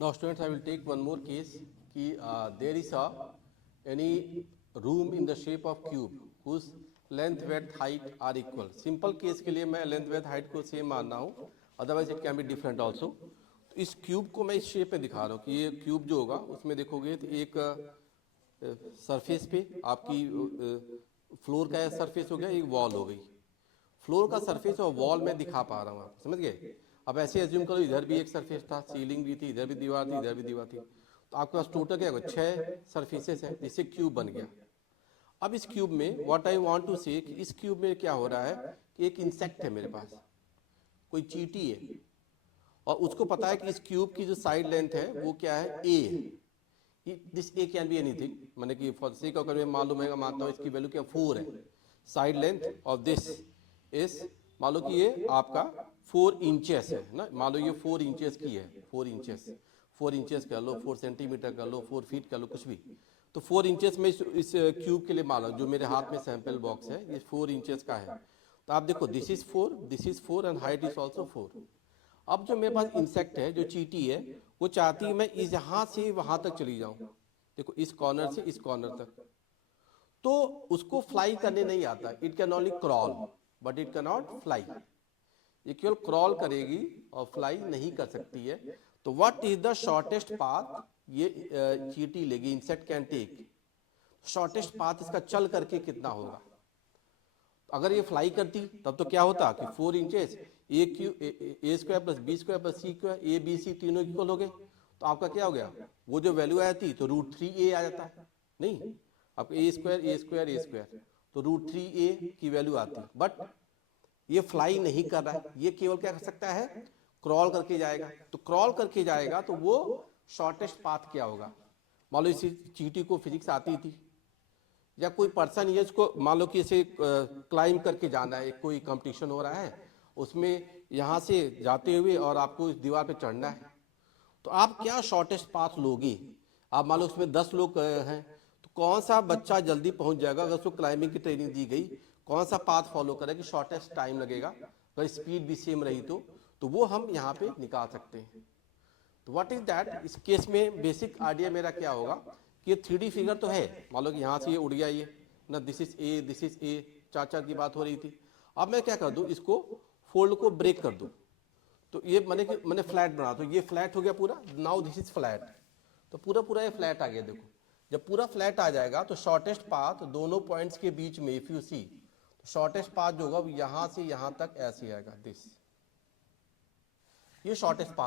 Now, students, I will take one more case. There is any room in the shape of cube whose length, width, height are equal. Simple case के लिए मैं length, width, height को same मान रहा हूँ. Otherwise, it can be different also. तो इस cube को मैं इस शेप में दिखा रहा हूँ कि ये क्यूब जो होगा उसमें देखोगे तो एक सरफेस पे आपकी फ्लोर का सरफेस हो गया, एक वॉल हो गई. फ्लोर का सरफेस और वॉल में दिखा पा रहा हूँ, आप समझ गए. अब ऐसे एज्यूम करो इधर भी एक सरफेस था, सीलिंग भी थी, इधर भी दीवार थी, इधर भी दीवार थी. तो आपके पास टोटल क्या होगा, 6 सरफेसेस हैं जिससे क्यूब बन गया. अब इस क्यूब में व्हाट आई वांट टू से, इस क्यूब में क्या हो रहा है कि एक इंसेक्ट है मेरे पास, कोई चींटी है, और उसको पता है कि इस क्यूब की जो साइड लेंथ है वो क्या है, ए है. This A can be anything, मैंने कि फॉर सेक ऑफ मैं मालूम है, मानता हूँ इसकी वैल्यू क्या 4 है. Side length of this is, मान लो कि ये आपका 4 इंचेस है ना, मान लो ये 4 इंचेस की है, 4 इंचेस कर लो, 4 सेंटीमीटर कर लो, 4 फीट कर लो, कुछ भी. तो 4 इंचेस में इस क्यूब के लिए मान लो जो मेरे हाथ में सैंपल बॉक्स है ये 4 इंचेस का है. तो आप देखो this is 4 and height is also 4. अब जो मेरे पास इंसेक्ट है, जो चींटी है, वो चाहती है मैं इस यहाँ से वहां तक चली जाऊं. देखो इस कॉर्नर से इस कॉर्नर तक. तो उसको फ्लाई करने नहीं आता, it can only crawl but it can not fly. ये केवल क्रॉल करेगी और फ्लाई नहीं कर सकती है. तो what is the shortest path ये चींटी लेगी, insect can take. Shortest path इसका चल करके कितना होगा. अगर ये फ्लाई करती तब तो क्या होता कि 4 inches A square plus B square plus C square, A B C तीनों इक्वल हो गए. तो आपका क्या हो गया, वो जो वैल्यू आई थी तो √3a आ जाता है. नहीं, आपको ए स्क्वायर तो √3a की वैल्यू आती. बट ये फ्लाई नहीं कर रहा है, ये केवल क्या कर सकता है, क्रॉल करके जाएगा. तो क्रॉल करके जाएगा तो वो शॉर्टेस्ट पाथ क्या होगा. मान लो इसी चींटी को फिजिक्स आती थी, या कोई पर्सन ये इसको मान लो कि इसे क्लाइंब करके जाना है, कोई कंपटीशन हो रहा है उसमें, यहाँ से जाते हुए और आपको इस दीवार पे चढ़ना है. तो आप क्या शॉर्टेस्ट पाथ लोगे. आप मान लो उसमें 10 लोग हैं, तो कौन सा बच्चा जल्दी पहुंच जाएगा. अगर उसको क्लाइंबिंग की ट्रेनिंग दी गई, कौन सा पाथ फॉलो करेगा कि शॉर्टेस्ट टाइम लगेगा, अगर स्पीड भी सेम रही तो वो हम यहाँ पे निकाल सकते हैं. तो व्हाट इज दैट, इस केस में बेसिक आइडिया मेरा क्या होगा कि ये 3D फिगर तो है. मान लो कि यहाँ से ये उड़ गया ये ना, दिस इज ए, 4 की बात हो रही थी. अब मैं क्या कर दूँ, इसको फोल्ड को ब्रेक कर दूँ. तो ये मैंने फ्लैट बना, तो ये फ्लैट हो गया पूरा. नाउ दिस इज फ्लैट, तो पूरा ये फ्लैट आ गया. देखो जब पूरा फ्लैट आ जाएगा तो शॉर्टेस्ट पाथ दोनों पॉइंट्स के बीच में, if you see, shortest path जो होगा वो यहां से यहां तक ऐसे आएगा. दिस ये शॉर्टेस्ट पाथ